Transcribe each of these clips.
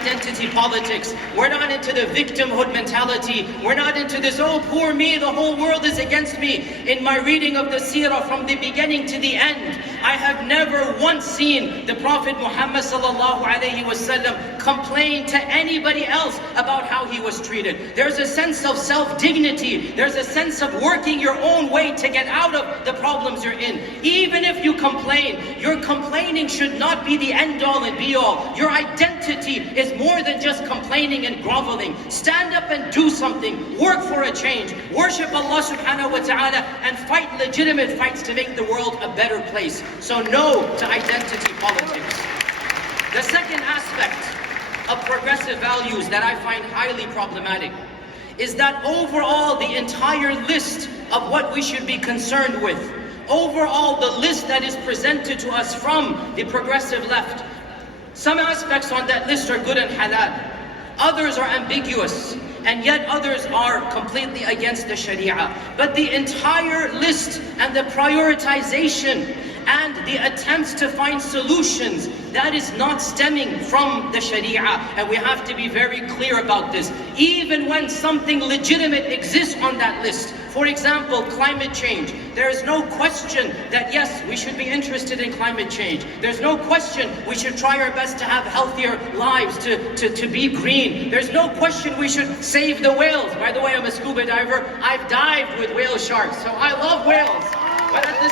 identity politics. We're not into the victimhood mentality. We're not into this, oh poor me, the whole world is against me. In my reading of the seerah from the beginning to the end, I have never once seen the Prophet Muhammad sallallahu alaihi wasallam complain to anybody else about how he was treated. There's a sense of self-dignity. There's a sense of working your own way to get out of the problems you're in. Even if you complain, your complaining should not be the end-all and be-all. Your identity is more than just complaining and groveling. Stand up and do something. Work for a change. Worship Allah subhanahu wa ta'ala and fight legitimate fights to make the world a better place. So no to identity politics. The second aspect of progressive values that I find highly problematic is that overall the entire list of what we should be concerned with, overall the list that is presented to us from the progressive left, some aspects on that list are good and halal, others are ambiguous, and yet others are completely against the Sharia. But the entire list and the prioritization and the attempts to find solutions, that is not stemming from the Sharia, and we have to be very clear about this. Even when something legitimate exists on that list, for example, climate change, there is no question that yes, we should be interested in climate change. There's no question we should try our best to have healthier lives, to be green. There's no question we should save the whales. By the way, I'm a scuba diver. I've dived with whale sharks, so I love whales. But at the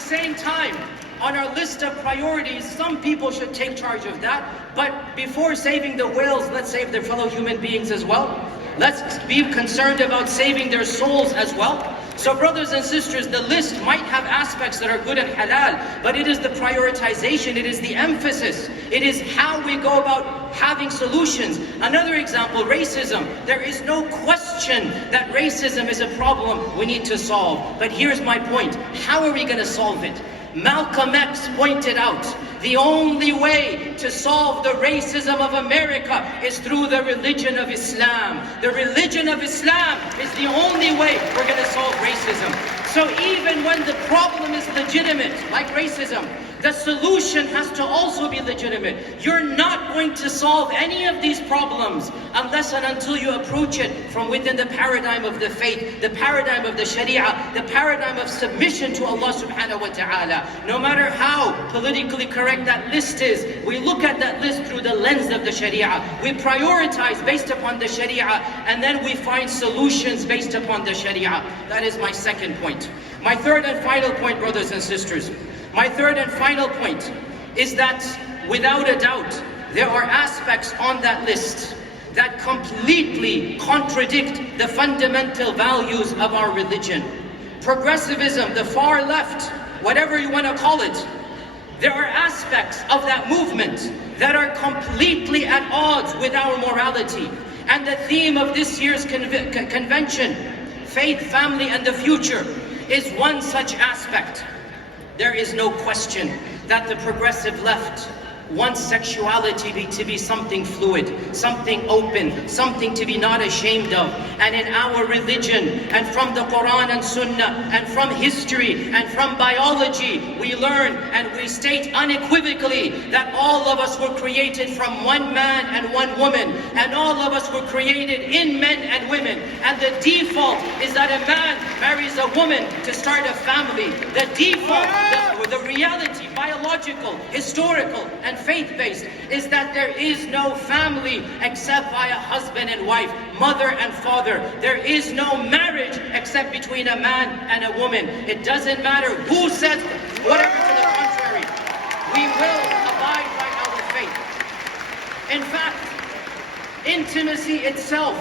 same time, on our list of priorities, some people should take charge of that. But before saving the whales, let's save their fellow human beings as well. Let's be concerned about saving their souls as well. So brothers and sisters, the list might have aspects that are good and halal, but it is the prioritization, it is the emphasis, it is how we go about having solutions. Another example, racism. There is no question that racism is a problem we need to solve. But here's my point. How are we going to solve it? Malcolm X pointed out, the only way to solve the racism of America is through the religion of Islam. The religion of Islam is the only way we're going to solve racism. So even when the problem is legitimate, like racism, the solution has to also be legitimate. You're not going to solve any of these problems unless and until you approach it from within the paradigm of the faith, the paradigm of the Sharia, the paradigm of submission to Allah subhanahu wa ta'ala. No matter how politically correct that list is, we look at that list through the lens of the Sharia. We prioritize based upon the Sharia, and then we find solutions based upon the Sharia. That is my second point. My third and final point, brothers and sisters. My third and final point is that, without a doubt, there are aspects on that list that completely contradict the fundamental values of our religion. Progressivism, the far left, whatever you want to call it, there are aspects of that movement that are completely at odds with our morality. And the theme of this year's convention, Faith, Family, and the Future, is one such aspect. There is no question that the progressive left wants sexuality to be something fluid, something open, something to be not ashamed of. And in our religion, and from the Quran and Sunnah, and from history, and from biology, we learn and we state unequivocally that all of us were created from one man and one woman, and all of us were created in men and women. And the default is that a man marries a woman to start a family. The default, the reality, biological, historical, and faith-based, is that there is no family except by a husband and wife, mother and father. There is no marriage except between a man and a woman. It doesn't matter who says whatever to the contrary. We will abide by our faith. In fact, intimacy itself,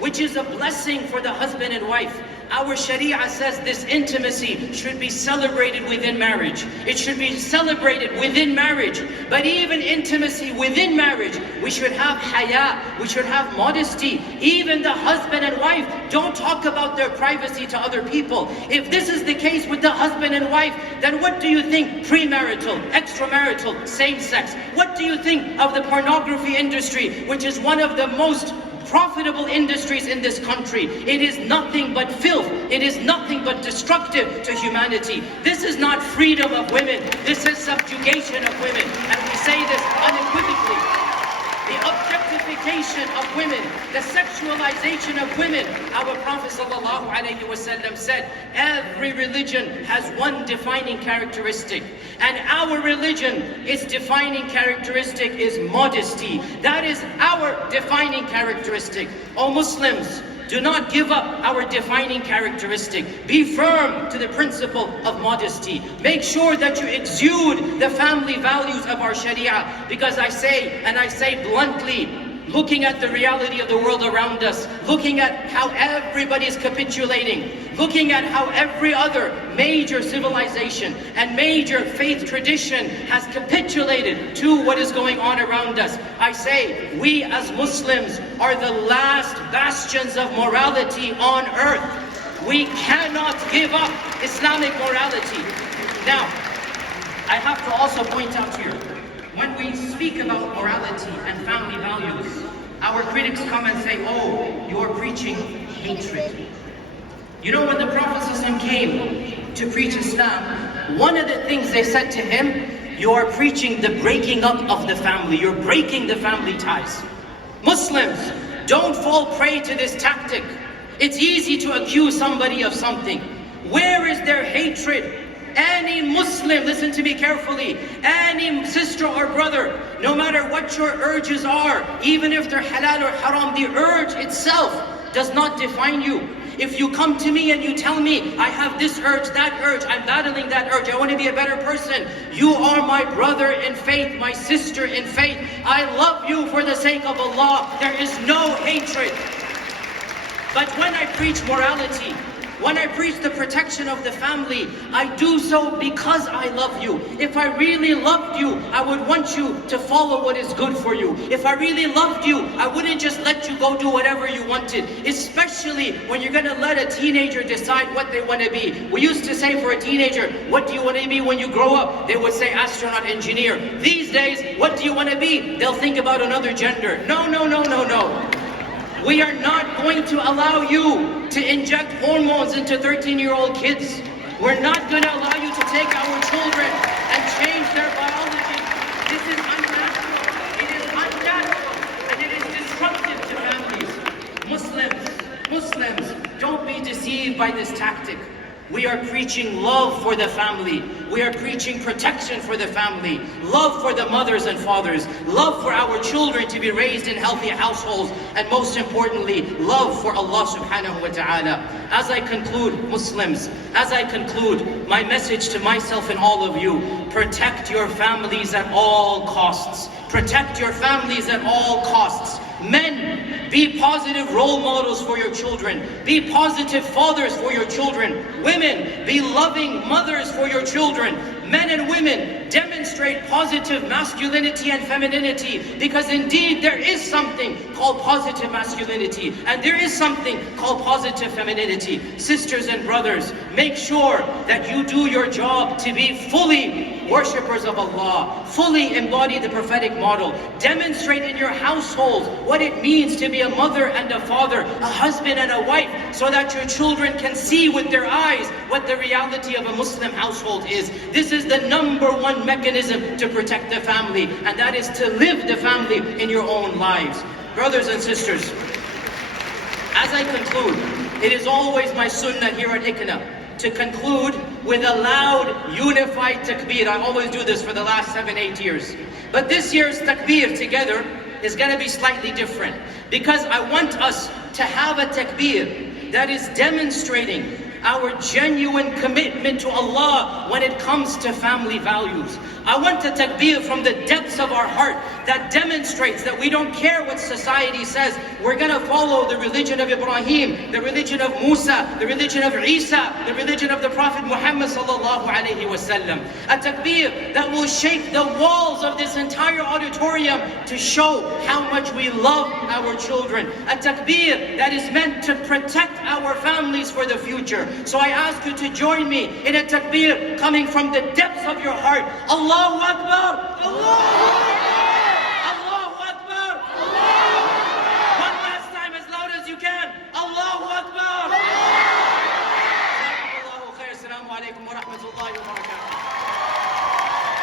which is a blessing for the husband and wife, our Sharia says this intimacy should be celebrated within marriage. It should be celebrated within marriage. But even intimacy within marriage, we should have haya, we should have modesty. Even the husband and wife don't talk about their privacy to other people. If this is the case with the husband and wife, then what do you think premarital, extramarital, same-sex? What do you think of the pornography industry, which is one of the most profitable industries in this country? It is nothing but filth. It is nothing but destructive to humanity. This is not freedom of women. This is subjugation of women. And we say this unequivocally. objectification of women, the sexualization of women. Our Prophet ﷺ said, every religion has one defining characteristic. And our religion, its defining characteristic is modesty. That is our defining characteristic. O Muslims, do not give up our defining characteristic. Be firm to the principle of modesty. Make sure that you exude the family values of our Sharia. Because I say bluntly, looking at the reality of the world around us, looking at how everybody is capitulating, looking at how every other major civilization and major faith tradition has capitulated to what is going on around us, I say we as Muslims are the last bastions of morality on earth. We cannot give up Islamic morality. Now, I have to also point out here, when we speak about morality and family values, our critics come and say, oh, you are preaching hatred. You know, when the Prophet ﷺ came to preach Islam, one of the things they said to him, you are preaching the breaking up of the family. You're breaking the family ties. Muslims, don't fall prey to this tactic. It's easy to accuse somebody of something. Where is their hatred? Any Muslim, listen to me carefully, any sister or brother, no matter what your urges are, even if they're halal or haram, the urge itself does not define you. If you come to me and you tell me, I have this urge, that urge, I'm battling that urge, I want to be a better person, you are my brother in faith, my sister in faith. I love you for the sake of Allah. There is no hatred. But when I preach morality, when I preach the protection of the family, I do so because I love you. If I really loved you, I would want you to follow what is good for you. If I really loved you, I wouldn't just let you go do whatever you wanted. Especially when you're going to let a teenager decide what they want to be. We used to say for a teenager, what do you want to be when you grow up? They would say astronaut, engineer. These days, what do you want to be? They'll think about another gender. No, no, no, no, no. We are not going to allow you to inject hormones into 13-year-old kids. We're not going to allow you to take our children and change their biology. This is unnatural. It is unnatural and it is disruptive to families. Muslims, don't be deceived by this tactic. We are preaching love for the family. We are preaching protection for the family. Love for the mothers and fathers. Love for our children to be raised in healthy households. And most importantly, love for Allah subhanahu wa ta'ala. As I conclude, Muslims, as I conclude, my message to myself and all of you, protect your families at all costs. Protect your families at all costs. Men, be positive role models for your children. Be positive fathers for your children. Women, be loving mothers for your children. Men and women, demonstrate positive masculinity and femininity, because indeed there is something called positive masculinity and there is something called positive femininity. Sisters and brothers, make sure that you do your job to be fully worshippers of Allah, fully embody the prophetic model. Demonstrate in your household what it means to be a mother and a father, a husband and a wife, so that your children can see with their eyes what the reality of a Muslim household is. This is the number one mechanism to protect the family, and that is to live the family in your own lives. Brothers and sisters, as I conclude, it is always my sunnah here at ICNA to conclude with a loud, unified takbir. I always do this for the last 7-8 years. But this year's takbir together is going to be slightly different, because I want us to have a takbir that is demonstrating our genuine commitment to Allah when it comes to family values. I want a takbir from the depths of our heart that demonstrates that we don't care what society says. We're going to follow the religion of Ibrahim, the religion of Musa, the religion of Isa, the religion of the Prophet Muhammad sallallahu alaihi wasallam. A takbir that will shake the walls of this entire auditorium to show how much we love our children. A takbir that is meant to protect our families for the future. So I ask you to join me in a takbir coming from the depths of your heart. Allahu Akbar! Allah!